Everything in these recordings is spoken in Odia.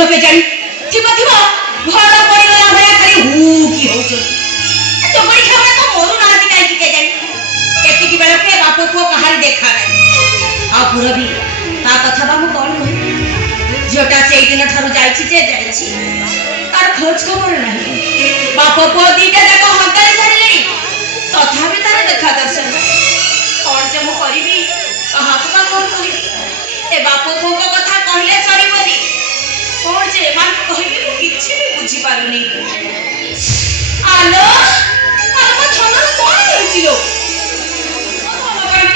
ଥିବ କେଜାଣି ଥିବ ଘର ପଡ଼ିଗଲା ଭଳିଆ ଖାଲି ହୁ କି ହଉଛନ୍ତି ଚୋଗଡ଼ି ଖାଇବା ତ ମରୁନାହାନ୍ତି କାହିଁକି କେଜାଣି କେତିକି ବେଳକୁ ବାପ ପୁଅ କାହାରି ଦେଖା ନାହିଁ ଆଉ ପୁରବି ତା କଥା ବା ମୁଁ କଣ କହିବି ଝିଅଟା ସେଇଦିନ ଠାରୁ ଯାଇଛି ଯେ ଯାଇଛି ତାର ଖୋଜ ଖବର ନାହିଁ ବାପ ପୁଅ ଦିଟା ଯାକ ହନ୍ତାଳି ସାରିଲେଣି ତଥାପି ତାର ଦେଖା ଦର୍ଶନ କଣ ଯେ ମୁଁ କରିବି କାହାକୁ ବା କଣ କହିବି ଏ ବାପ ପୁଅଙ୍କ କଥା କହିଲେ ସରିବନି କଣ ଯେ ଏମାନଙ୍କୁ କହିବି ମୁଁ କିଛି ବି ବୁଝିପାରୁନି ଆଲୋ ମୋ ଧନର କଣ ହେଇଛି ଲୋ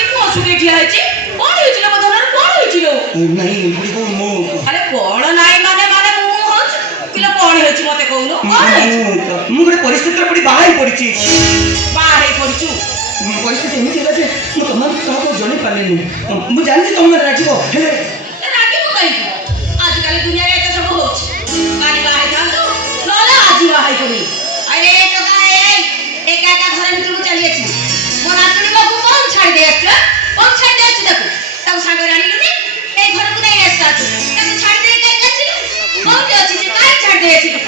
ମୁଁ ଅସୁବିଧା ଠିଆ ହେଇଛି କଣ ହେଇଛି ଲୋ ମୋ ଧନର କଣ ହେଇଛି ଲୋ ଆରେ କଣ ନାଇଁ ମାନେ ମୁଁ ହଉଛି କିଲୋ କଣ ହେଇଛି ମତେ କହୁନୁ କଣ ହେଇଛି ମୁଁ ଗୋଟେ ପରିସ୍ଥିତିରେ ପଡ଼ି ବାହା ହେଇ ପଡ଼ିଛି ବାହା ହେଇ ପଡ଼ିଛୁ ପରିସ୍ଥିତି ଏମିତି ହେଲା ଯେ ମୁଁ ତମମାନଙ୍କୁ କାହାକୁ ଜଣେଇ ପାରିଲିନି ମୁଁ ଜାଣିଛି ତମେ ରାଜିବ ହେଲେ ରାଗିବୁ କାହିଁକି ଆଜିକାଲି ଦୁନିଆରେ ଏତେ ସବୁ ହଉଛି କାଲି ବାହା ହେଇଥାନ୍ତୁ ନହେଲେ ଆଜି ବାହା ହେଇ ପଡ଼ିବି ଆରେ ଟୋକା ଏକା ଏକା ଘର ଭିତରକୁ ଚାଲି ଆସିବି ମୋ ନାତୁଣୀ ବାବୁ କଣ ଛାଡ଼ି ଦେଇ ଆସିଛୁ କଣ ଛାଡ଼ି ଦେଇ ଆସିଛୁ ତାକୁ ସାଙ୍ଗରେ ଆଣିଲୁନି ଏଇ ଘରକୁ ନେଇ ଆସିଛୁ ତାକୁ ଛାଡ଼ି ଦେଇ କାହିଁକି ଆସିଲୁ କୋଉଠି ଅଛି ଯେ କାହିଁ ଛାଡ଼ି ଦେଇ ଆସିଲୁ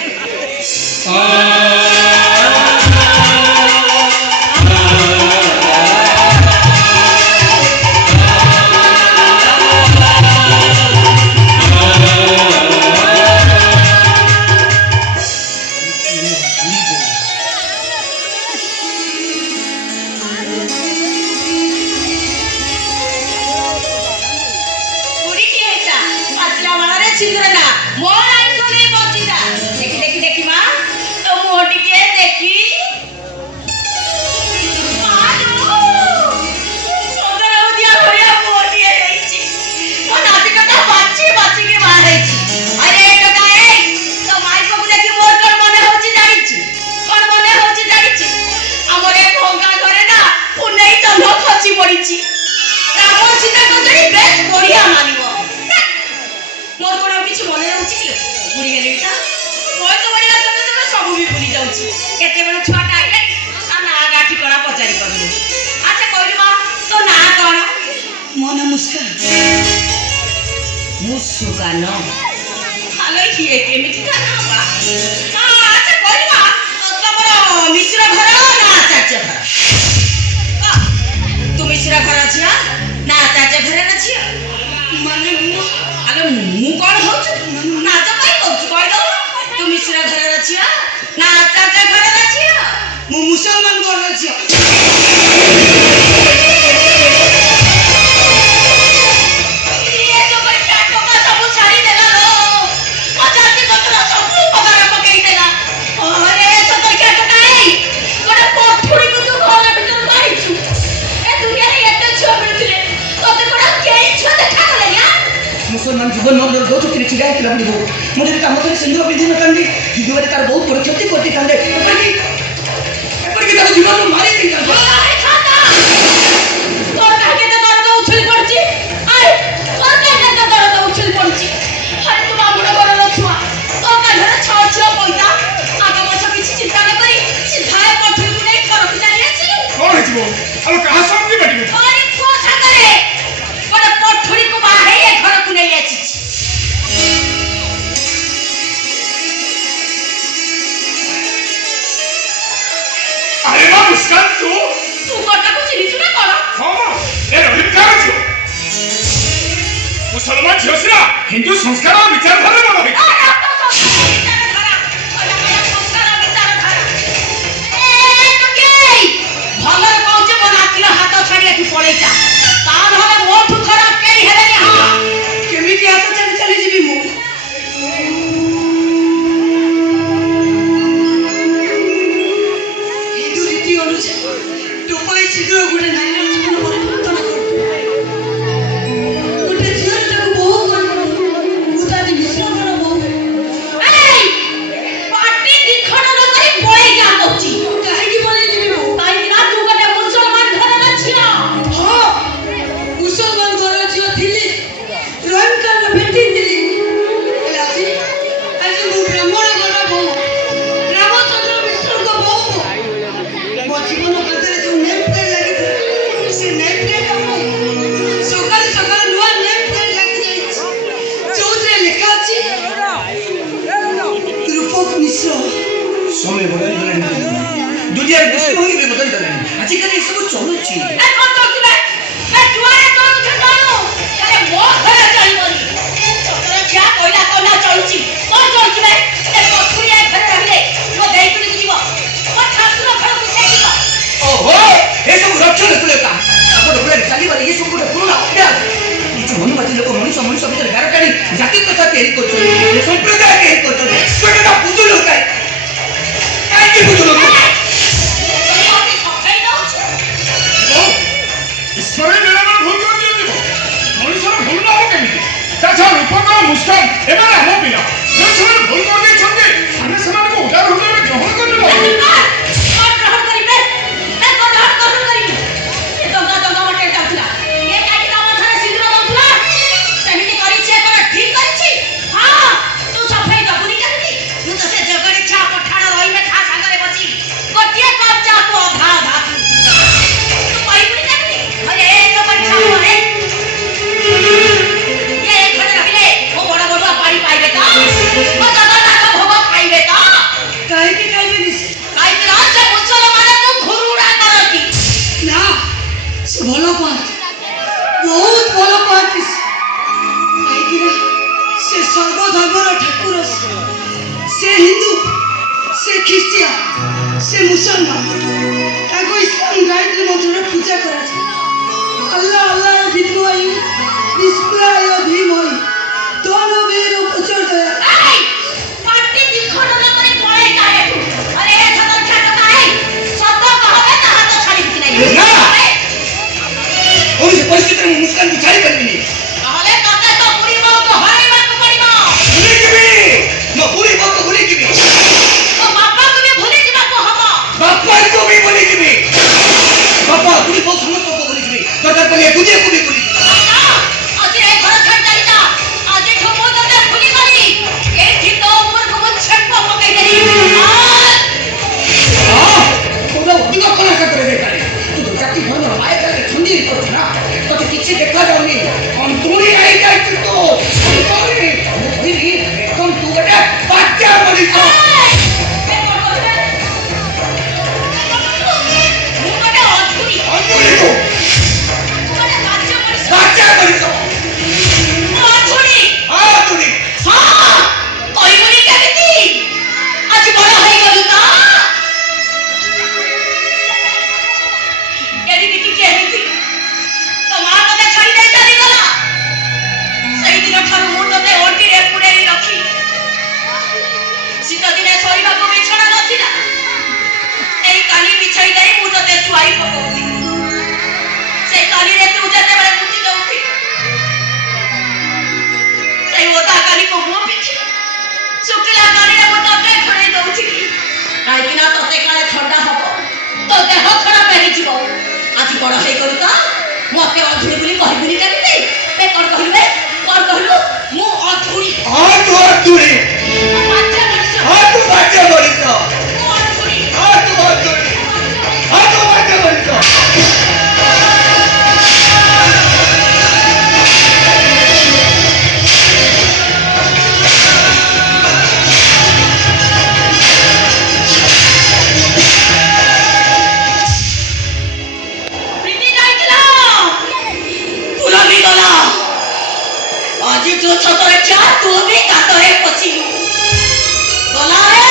हिंदू संस्कार और विचारधारा बड़ा है जीवन जो नेम लगी ଭଙ୍ଗି ବି ବଦଳି ଗଲାଣି ଆଜିକାଲି ଏସବୁ ଚଳୁଛି ଏ କଣ ଚଳୁଛି ବେ? ଏ ଯୁଆଡେ ଚଳୁଛି ଚଳୁ। ଆରେ ମୋ ଘରେ ଚଳିବନି। ସତରେ ଯାହା କହିଲା ତ ନା ଚଳୁଛି। କଣ ଚଳୁଛି ବେ? ଏ କଠୁରି ଏ ଘରେ ରହିଲେ ମୋ ଦେଇକୁଣିକୁ ଯିବ। ମୋ ଠାକୁର ଘରକୁ ସେ ଯିବ। ଓହୋ ଏସବୁ ରକ୍ଷଣଶୀଳତା ଆପଣ ଭଳିଆ ଚାଲିବାରେ ଏସବୁ ଗୋଟେ ପୁରୁଣା ଅଭ୍ୟାସ କିଛି ମନବାଦୀ ଲୋକ ମଣିଷ ଭିତରେ ଗାର ଟାଣି ଜାତି କଥା ତିଆରି କରୁଛନ୍ତି ସମ୍ପ୍ରଦାୟ ତିଆରି କରୁଛନ୍ତି ସେଟା ବୁଝୁ ଲୋକାଇ କାହିଁକି ବୁଝୁ ଲୋକ ସଫେଇ ଦଉଛି। ଈଶ୍ୱର ନିରାମୟ ଭୁଲ କରିଦିଅନ୍ତି ମଣିଷର ଭୁଲ ନ ହବ କେମିତି ତା ଛଡ଼ା ରୂପକ ମୁସ୍କାନ ଏମାନେ ଆମ ପିଲା ଯେଉଁ ସେମାନେ ଭୁଲ କରିଦେଇଛନ୍ତି ଆମେ ସେମାନଙ୍କୁ ଉଦାର ହୃଦୟରେ ଗ୍ରହଣ କରିନେବୁ କଣ ଗ୍ରହଣ କରିବେ? ଏ କଣ ଗ୍ରହଣ କରିବି? ଏ ଦଙ୍ଗା ବାଟେ ଯାଉଥିଲା। ଏ କାହିଁକି ତମ ଥରେ ସିନ୍ଦୁର ଦଉଥିଲା? ସେମିତି କରି ସେ କଣ ଠିକ କରିଛି? ହଁ ତୁ ସଫେଇ ଦବୁନି କେମିତି? ମୁଁ ତ ସେ ଜଗଡ଼ି ଛା ପଠାଣ ରହିଲେ ଖା ସାଙ୍ଗରେ ବସି ଗୋଟିଏ କପ୍ ଚାକୁ ଅଧା ଅଧା ତୁ କହିବୁନି କେମିତି? ଆରେ ଏ ଜଗଡ଼ି ଛା ପରେ ଏ ଘରେ ରହିଲେ ମୋ ବଡ଼ ବଡ଼ୁଆ ପାଣି ପାଇବେ ତ? ମୋ ଜଗନ୍ନାଥ ଭୋଗ ଖାଇବେ ତ? କାହିଁକି ଖାଇବେନି କାହିଁକି ନା ସେ ମୁସଲମାନଙ୍କୁ ଘୁରୁଣା କରନ୍ତି। ନା ସେ ଭଲ ପାଆନ୍ତି ବହୁତ ଭଲ ପାଆନ୍ତି କାହିଁକି ନା ସେ ସର୍ବଧର୍ମର ଠାକୁର ସେ ହିନ୍ଦୁ ସେ ଖ୍ରୀଷ୍ଟିଆନ ସେ ମୁସଲମାନ ତାଙ୍କୁ ଇସଲାମ ଗାୟତ୍ରୀ ମନ୍ତ୍ରରେ ପୂଜା କରାଯାଏ ଆଲ୍ଲାହ ଆଲ୍ଲାହ ବିଦ୍ୱାଇ ବିସ୍ମିଲ୍ଲାହ ଧୀମହି ଦୋନୋ ବେରୋ ପ୍ରଚୋଦୟା এই পাটি দিখড় না করে পড়ে যায় একটু আরে এ সদর ঠাটো নাই সত্য কহবে তাহা তো ছাড়িবি নাই না। କୌଣସି ପରିସ୍ଥିତିରେ ମୁଁ ମୁସ୍କାନକୁ ଛାଡ଼ିପାରିବିନି তাহলে তোতে তো বুড়ি বউকে হরাইବାକୁ পড়িব ଭୁଲିଯିବି ମୋ ବୁଢ଼ୀ ବୋଉକୁ ଭୁଲିଯିବି তো ବାପାକୁ ବି ଭୁଲି ଯିବାକୁ ହବ ବାପାଙ୍କୁ ବି ଭୁଲିଯିବି ବାପା ବୁଢ଼ୀ ବୋଉ ସମସ୍ତଙ୍କୁ ଭୁଲିଯିବି ଦରକାର ପଡ଼ିଲେ ବୁଝିବାକୁ ବି ଭୁଲିଯିବି না, আজ এই ঘর ছাড় যাই না আজ ঠুমু তোতে ভুলি গলি এইটি তো উপরକୁ ମୁଁ ଛେପ ପକେଇ ଦେଲି তোমরা অধিক কলাকা করে দেখালে তুই জাতি ধর্ম মায়ের কাছে ঠন্ডি করছ না তোকে কিছু দেখা যায়নি অন্তরি আই যাইছি তো অন্তরি ମୁଁ କହିଲି একদম ତୁ ଗୋଟେ ବାଚ୍ଚା ମଣିଷ ମୁଁ ଗୋଟେ ଅଧୁରୀ ଅନ୍ତରି ତୁ ମୁଁ ଗୋଟେ ବାଜ୍ୟ ମଣିଷ ବାଚ୍ଚା ମଣିଷ ମୁଁ ଅଧୁରୀ ଅନ୍ତରି ହଁ କହିବୁନି କେମିତି ଆଜି ବଡ଼ ହେଇଗଲୁ ତ ଏଠିକି ଟିକେ ହେଇଥିଲୁ ତ ମା ତତେ ଛାଡ଼ି ଦେଇ ଚାଲିଗଲା ସେଇଦିନ ଠାରୁ ମୁଁ ତତେ ଓଟିରେ ପୁରେଇ ରଖି ଶୀତ ଦିନେ ଶୋଇବାକୁ ବିଛଣା ନଥିଲା ଏଇ କାନି ବିଛାଇ ଦେଇ ମୁଁ ତତେ ଶୁଆଇ ପକଉଥିଲି ସେଇ କାନିରେ ତୁ ଯେତେବେଳେ ମୁତି ଯାଉଥିଲୁ ସେଇ ଓଦା କାନିକୁ ମୁଁ ପିଠି ଶୁଖିଲା କାନିରେ ମୁଁ ତତେ ଘୋଡ଼େଇ ଦଉଥିଲି କାହିଁକି ନା ତତେ କାଳେ ଥଣ୍ଡା ହବ ତୋ ଦେହ ଖରାପ ହେଇଯିବ ଆଜି ବଡ଼ ହେଇଗଲୁ ତ ମତେ ଅଧୁରୀ ବୋଲି କହିବୁନି କେମିତି ଏ କଣ କହିଲୁ ବେ କଣ କହିଲୁ ମୁଁ ଅଧୁରୀ ତୁ ଅନ୍ତରି ମୁଁ ବାଚ୍ଚା ମଣିଷ ତୁ ବାଚ୍ଚା ମଣିଷ ମୁଁ ଅଧୁରୀ ତୁ ଅନ୍ତରି ତୁ ବାଚ୍ଚା ମଣିଷ ପ୍ରୀତି ଯାଇଥିଲା ପୁରବି ଗଲା ଆଜି ତୁ ଛତରେ ଚା ତୁ ବି କାତରେ ପଶିଲୁ ଗଲା ରେ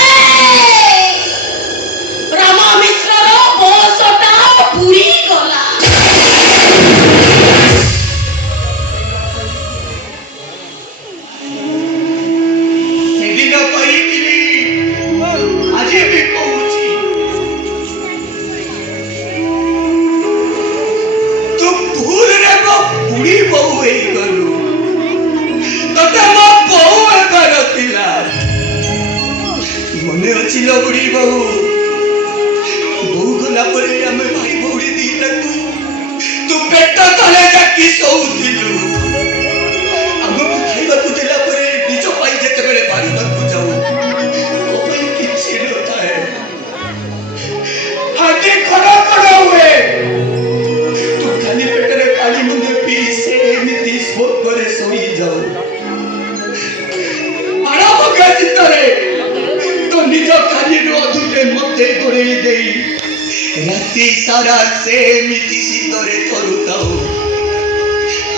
ରାତି ସାରା ସେମିତି ଶୀତରେ ଥରୁଥାଉ।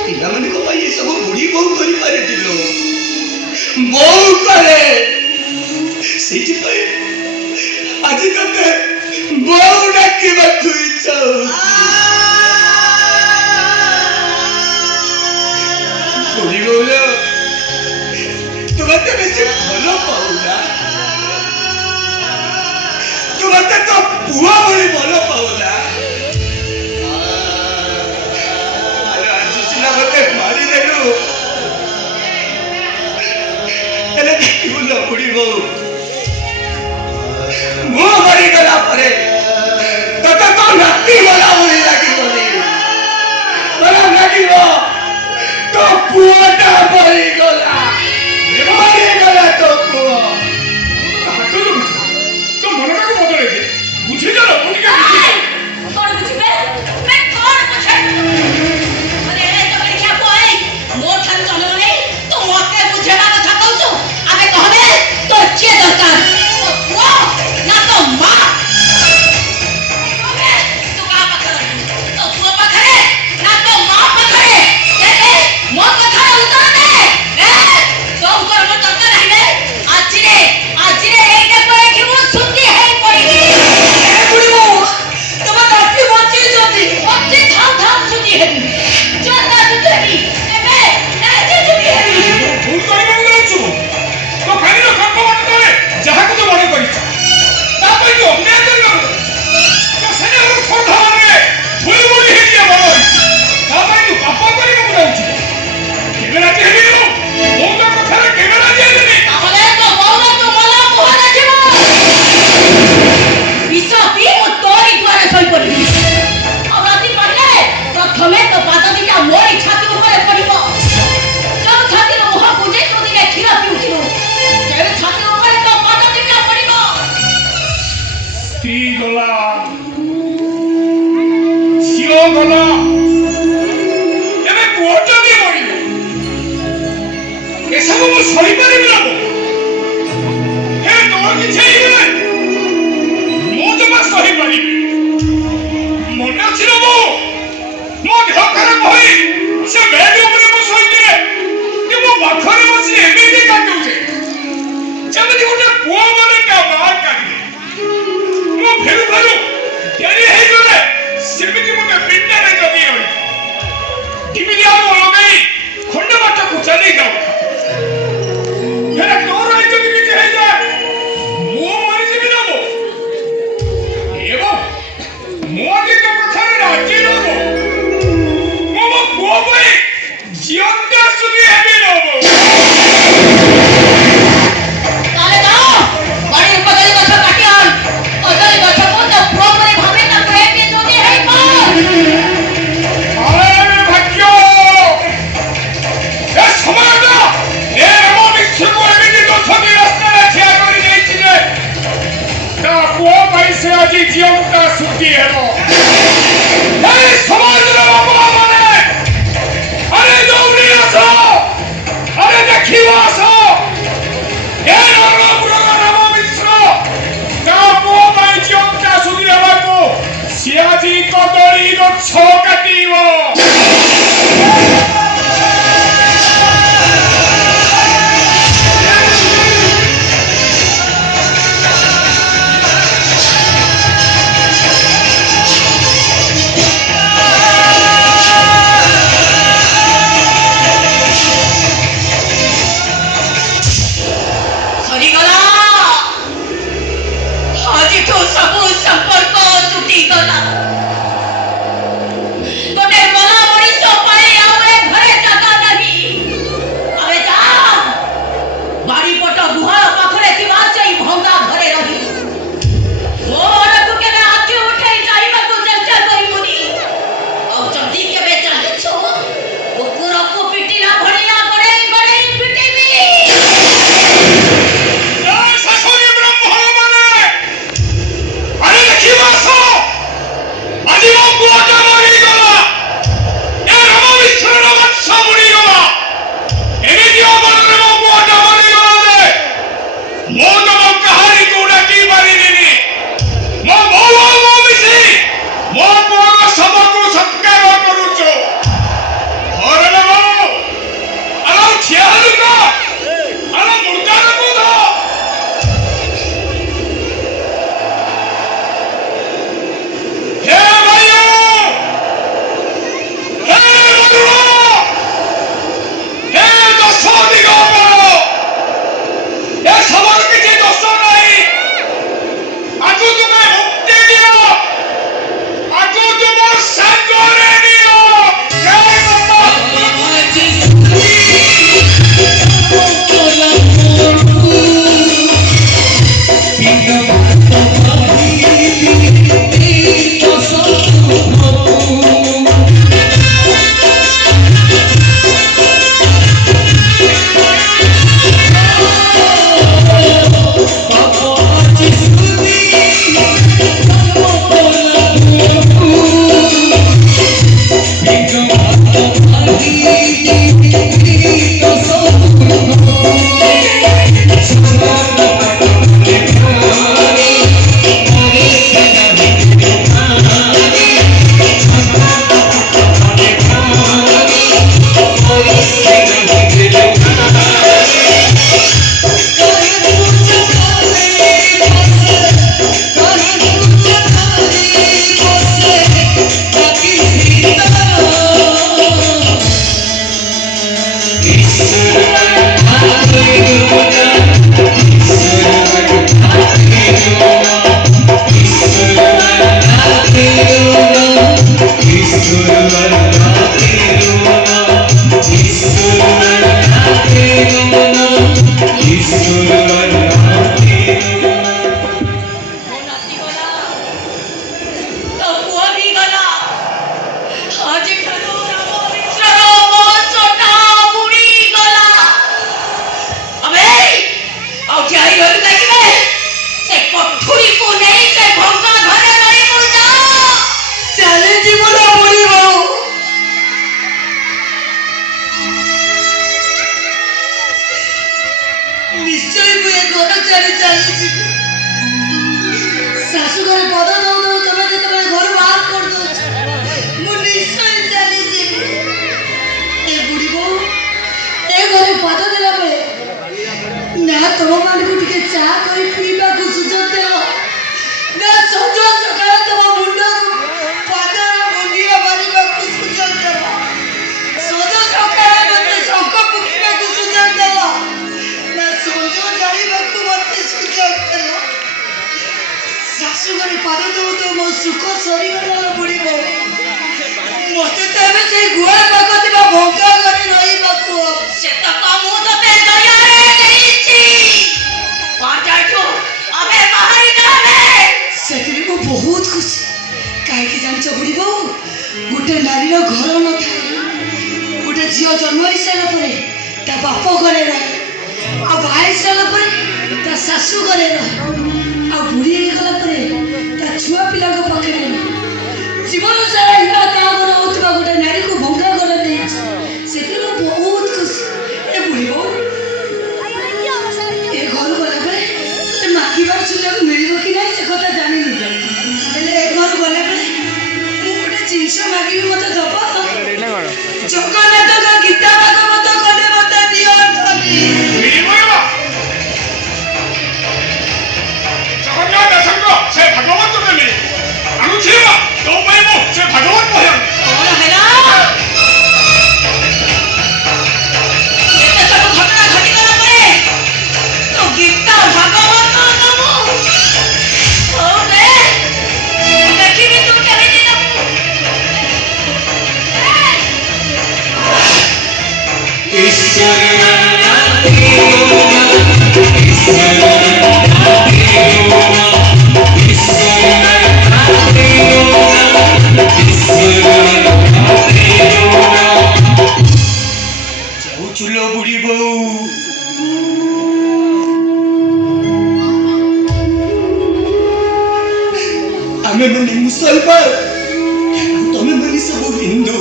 ପିଲାମାନଙ୍କ ପାଇଁ ଏସବୁ ବୁଢୀ ବୋଉ କରିପାରିଥିଲୁ, ବୋଉ କରେ। ସେଇଥିପାଇଁ ଆଜି ତତେ ବୋଉ ଡାକିବାକୁ ଇଚ୍ଛା ହଉଛି। ବୁଢୀ ବୋଉଲ, ତୁ ମତେ ବେଶୀ ଭଲ ପାଉନା, ତୁ ମତେ ତୋ ପୁଅ ଭଳି ଭଲ ପାଉନା। ଆଜି ସିନା ମତେ ମାରିଦେଲୁ, ହେଲେ ଦେଖିବୁଲ ବୁଢୀ ବୋଉ, ମୁଁ ମରିଗଲା ପରେ ତତେ ତ ନାତି ଗଲା ଭଳି ଲାଗିବନି, ଲାଗିବ ତୋ ପୁଅଟା ମରିଗଲା, ମରିଗଲା ତୋ ପୁଅ। ହାତ ଧରୁଛୁ, ତୋ ମନଟାକୁ ବଦଳେଇ ଦେ। ବୁଝିଛ ନା, ମୁଁ ଟିକେ ବୁଝିଛି। कौन बुझबे मैं कौन बुझे अरे तो क्या कोई मोर ठान जन्म नहीं तो मते बुझेबा कथा कहू आबे कहबे तो के दरकार तो पुओ ना तो मां कहबे तू का पकड़ तो पुओ पकड़े ना तो मां पकड़े देखे मो कथा उत्तर दे तो ऊपर मत दरकार है आज रे एके परे कि वो सुती है पड़ी ए बुढ़ी बहू तब राती बच्ची जोती बच्ची धाम धाम सुती है जोता सुती है एबे नाचे सुती है ভুল କରିବାକୁ ଯାଉଛୁ। ତ ଖାଲିର କାମ ବାଟରେ ଯାହାକୁ ତ ମନେ କରିଛ, ତା ପାଇଁ କି ଅନ୍ୟାୟ କରିବାକୁ ତ ସେନେ ଛୋଟ ମାନେ ଭୁଲ ଭୁଲି ହେଇଯିବା ବଡ଼ ହୋଇଛି, ତା ପାଇଁ ତୁ ପାପ କରିବାକୁ ଯାଉଛୁ। କେବେ ରାଜି ହେବିନି, ମୁଁ ତୋ କଥାରେ କେବେ ରାଜି ହେବିନି। তাহলে তো বউরা তো মলা মুহ দেখিব বিষ পি মু তোরি দুয়ারে সই পড়ি আর রাতি পাইলে প্রথমে তো পাদ দিটা মোরি ছাতি উপরে পড়িব যৌ ছাতির মুহ বুঝে যদি ক্ষীর পিউছিলু সেই ছাতি উপরে তো পাদ দিটা পড়িব ସ୍ତ୍ରୀ ଗଲା, ଝିଅ ଗଲା, ଏବେ ପୁଅଟା ବି ମରିବ। ଏସବୁ ମୁଁ ସହିପାରିବି ନା? ହେ ତୋର କିଛି ହେଇଗଲେ ମୁଁ ଜମା ସହିପାରିବି। ମନେ ଅଛି ନା, ମୋ ଦେହ ଖରାପ ହୋଇ ସେ ବେଡ୍ ଉପରେ ମୁଁ ଶୋଇଥିଲେ କି ମୋ ପାଖରେ ବସି ଏମିତି କାନ୍ଦୁଛେ ଯେମିତି ଗୋଟେ ପୁଅ ମାନେ ତା ମା କାନ୍ଦେ। ମୁଁ ଫେରୁ ଫେରୁ ଡେରି ହେଇଗଲେ ସେମିତି ମୋତେ ପିଣ୍ଡରେ ଜଗି ରହି କେମିତି ଆଉ ଲଗାଇ ଖଣ୍ଡ ବାଟକୁ ଚାଲି ଯାଉ। ହେଲେ ତୋର ଯଦି କିଛି ହେଇଯାଏ ମୁଁ ମରିଯିବି ନା? ଏବଂ ମୁଁ ଆଜି ତୋ କଥାରେ ରାଜି ନବ, ମୁଁ ମୋ ପୁଅ ପାଇଁ ଜିଅନ୍ତା ସୁଧି ହେବି ନବ। তাহলে দাও বাড়ির কদলি গছ কাটি আন কদলি গছକୁ তো পুଅ পরে ভাবে তাকে একে যদি হেই পার আরে ভাগ্য, এ সময়টা এ ଆମ ମିଛକୁ ଏମିତି ଦୋଷୀ ରାସ୍ତାରେ ଠିଆ କରିଦେଇଛି ଯେ ତା ପୁଅ ପାଇଁ ସେ ଆଜି ଜିଅନ୍ତା ସୁଧି ହେବ। ଏ ସମାଜର ବାପାମାନେ, ଆରେ ଦୌଡ଼ି ଆସ, ଆରେ ଦେଖିବ ଆସ, ଏ ନରମୃଗ ନାମ ମିଶ୍ର ତା ପୁଅ ପାଇଁ ଜିଅନ୍ତା ସୁଧି ହେବାକୁ ସିଏ ଆଜି କଦଳୀ ଗଛ କାଟିବ। ସରିଗଲା ଆଜିଠୁ ସବୁ ସମ୍ପର୍କ ତୁଟି ଗଲା ଗୋଟେ ମଲା ମଣିଷ ସୁଖ ସରିଗଲା ବୁଢ଼ୀ ବୋଉ ମତେ ତ ଏବେ ସେଇ ଗୁହାଳ ପାଖ ଥିବା ଭଙ୍ଗା ଘରେ ରହିବାକୁ ହବ। ସେତକ ମୁଁ ତତେ ଦୟାରେ ଦେଇଛି। କୁଆଡ଼େ ଯାଇଛୁ? ଅବେ ବାହାରି ଯାବେ। ସେଥିରେ ମୁଁ ବହୁତ ଖୁସି। କାହିଁକି ଜାଣିଛ ବୁଢ଼ୀ ବୋଉ, ଗୋଟେ ନାରୀର ଘର ନଥାଏ। ଗୋଟେ ଝିଅ ଜନ୍ମ ହେଇସାରିଲା ପରେ ତା ବାପ ଘରେ ରହେ, ଆଉ ବାହା ହେଇସାରିଲା ପରେ ତା ଶାଶୁ ଘରେ ରହେ, ଆଉ ବୁଢ଼ୀ ହେଇଗଲା ପରେ ତା ଛୁଆ ପିଲାଙ୍କ ପାଖରେ ରହେ। ଜୀବନ ସାରା ଇହା ତା ଘର ହଉଥିବା ଗୋଟେ ନାରୀକୁ ଭଙ୍ଗା ଘର ଦେଇଛି। ସେଥିରେ ମୁଁ ବହୁତ ଖୁସି। ଏ ବୁଢ଼ୀ ବୋଉ, ଏ ଘରୁ ଗଲାବେଳେ ତତେ ମାଗିବାର ସୁଯୋଗ ମିଳିବ କି ନାହିଁ ସେ କଥା ଜାଣିନି, ହେଲେ ଏ ଘରୁ ଗଲାବେଳେ ମୁଁ ଗୋଟେ ଜିନିଷ ମାଗିବି ମତେ ଦବ? ଜଗନ୍ନାଥଙ୍କ ଗୀତା ଭାଗବତ କଲେ ମତେ ଦିଅନ୍ତନି। ଜଗନ୍ନାଥ ଦାସଙ୍କ ସେ ଭାଗବତ ନେଲେ ଆଣୁଛି ତୋ ପାଇଁ ମୁଁ ସେ ଭାଗବତ ପଢ଼େ। କଣ ହେଲା? ଏତେ ସବୁ ଘଟଣା ଘଟିଗଲା ପରେ ତୁ ଗୀତା ଭାଗବତ ଦବୁ? ହଉ ବେ, ଦେଖିବି ତୁ କେମିତି ଦବୁ। ଯାଉଚୁଲୋ ବୁଢ଼ୀ ବୋଉ, ଆମେ ମାନେ ମୁସଲମାନ, ତମେ ମାନେ ସବୁ ହିନ୍ଦୁ।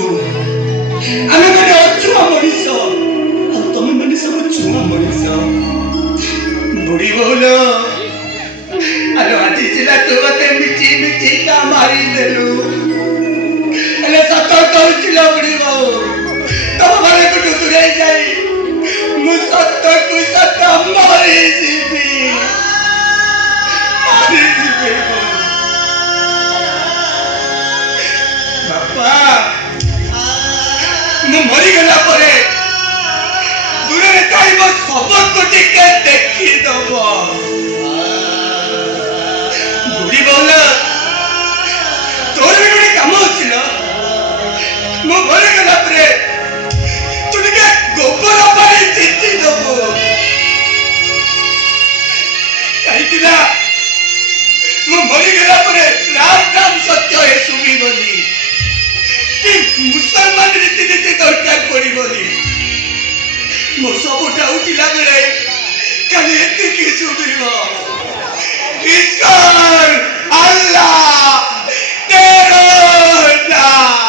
ଆମେ ମାନେ ଅଛୁଆଁ ମଣିଷ, ଆଉ ତମେ ମାନେ ସବୁ ଛୁଆଁ ମଣିଷ। ବୁଢ଼ୀ ବୋଉଲ, ଆଲୋ ଆଜି ସିନା ତୁ ମତେ ମିଚି ମିଚିକା ମାରିଦେଲୁ, ହେଲେ ସତ କହୁଥିଲ ବୁଢ଼ୀ ବୋଉ, ତମ ଘରକୁ ଦୂରେଇ ଯାଇ ମୁଁ ସତକୁ ସତ ମରିଯିବି। ବାପା, ମୁଁ ମରିଗଲା ପରେ ଦୂରରେ ଥାଇ ମୋ ଶବକୁ ଟିକେ ଦେଖିଦବ। ବୁଢ଼ୀ ବୋଉଲ, ତୋର ବି ଗୋଟେ କାମ ଅଛି ନା? ମୁଁ ମରିଗଲା ପରେ ତୁ ଟିକେ ଗୋବର ପାଣି ଛିଞ୍ଚି ଦବୁ। କାହିଁକି ନା ମୁଁ ମରିଗଲା ପରେ ରାମ ରାମ ସତ୍ୟ ଏ ଶୁଣିବନି କି ମୁସଲମାନ ରୀତିନୀତି ଦରକାର ପଡ଼ିବନି। ମୋ ସବୁଟା ଉଠିଲା ବେଳେ ଖାଲି ଏତିକି ଶୁଣିବ, ଈଶ୍ୱର ଆଲ୍ଲାହ ତେରୋ ନାମ।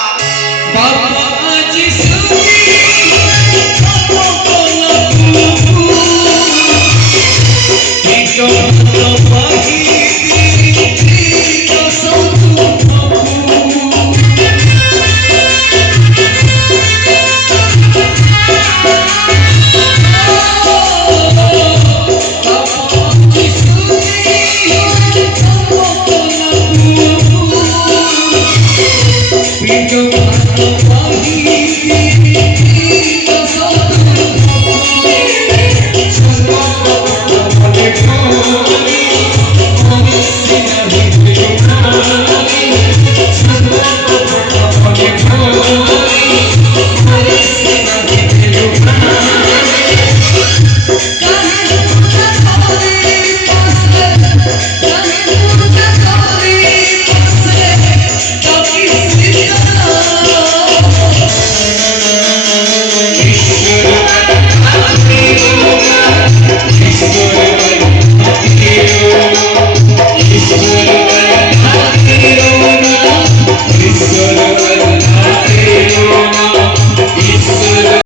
ईश्वर